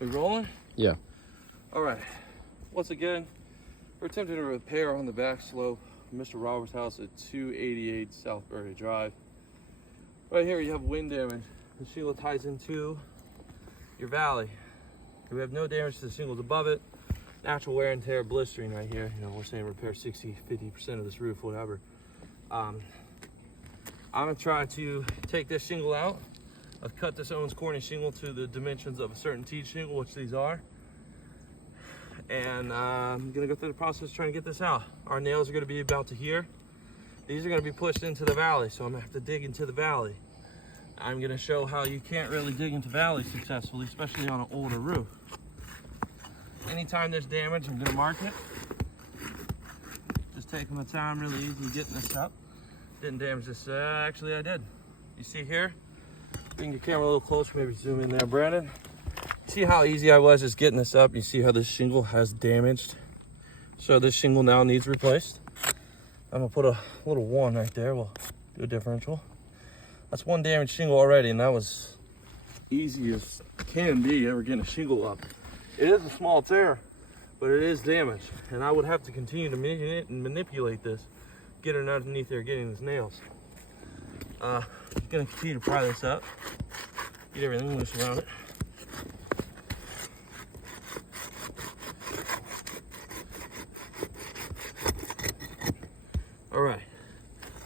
We rolling? Yeah. All right. Once again, we're attempting to repair on the back slope of Mr. Roberts' house at 288 Southbury Drive. Right here you have wind damage. The shingle ties into your valley. We have no damage to the shingles above it. Natural wear and tear, blistering right here. You know, we're saying repair 60-50% of this roof, whatever. I'm gonna try to take this shingle out. I've cut this Owens Corning shingle to the dimensions of a certain T shingle, which these are. And I'm gonna go through the process trying to get this out. Our nails are gonna be about to here. These are gonna be pushed into the valley, so I'm gonna have to dig into the valley. I'm gonna show how you can't really dig into valleys successfully, especially on an older roof. Anytime there's damage, I'm gonna mark it. Just taking my time, really easy getting this up. Didn't damage this, actually I did. You see here? Bring your camera a little closer, maybe zoom in there, Brandon. See how easy I was just getting this up? You see how this shingle has damaged? So this shingle now needs replaced. I'm gonna put a little 1 right there. We'll do a differential. That's 1 damaged shingle already, and that was easy as can be ever getting a shingle up. It is a small tear, but it is damaged, and I would have to continue to manipulate this, get it underneath there, getting his nails. Gonna continue to pry this up, get everything loose around it. All right,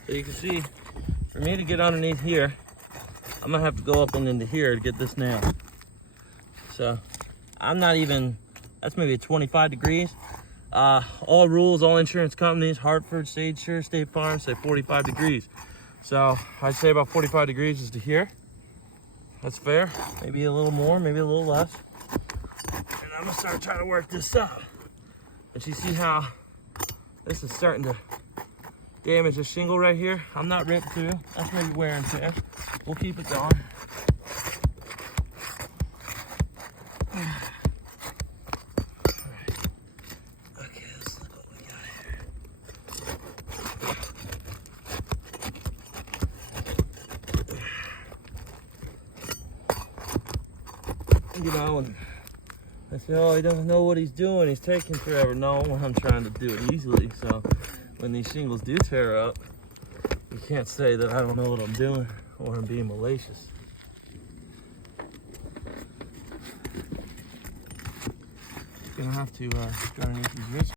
so you can see, for me to get underneath here, I'm gonna have to go up and into here to get this nail. So I'm not even, that's maybe 25 degrees. All rules, all insurance companies, Hartford, Sage Sure, State Farm say 45 degrees. So I'd say about 45 degrees is to here. That's fair. Maybe a little more, maybe a little less. And I'm gonna start trying to work this up. But you see how this is starting to damage the shingle right here? I'm not ripped through. That's maybe wear and tear. We'll keep it going. You know, and I say, oh, he doesn't know what he's doing, he's taking forever. No, I'm trying to do it easily, so when these shingles do tear up, you can't say that I don't know what I'm doing or I'm being malicious. Gonna have to go underneath these ridges.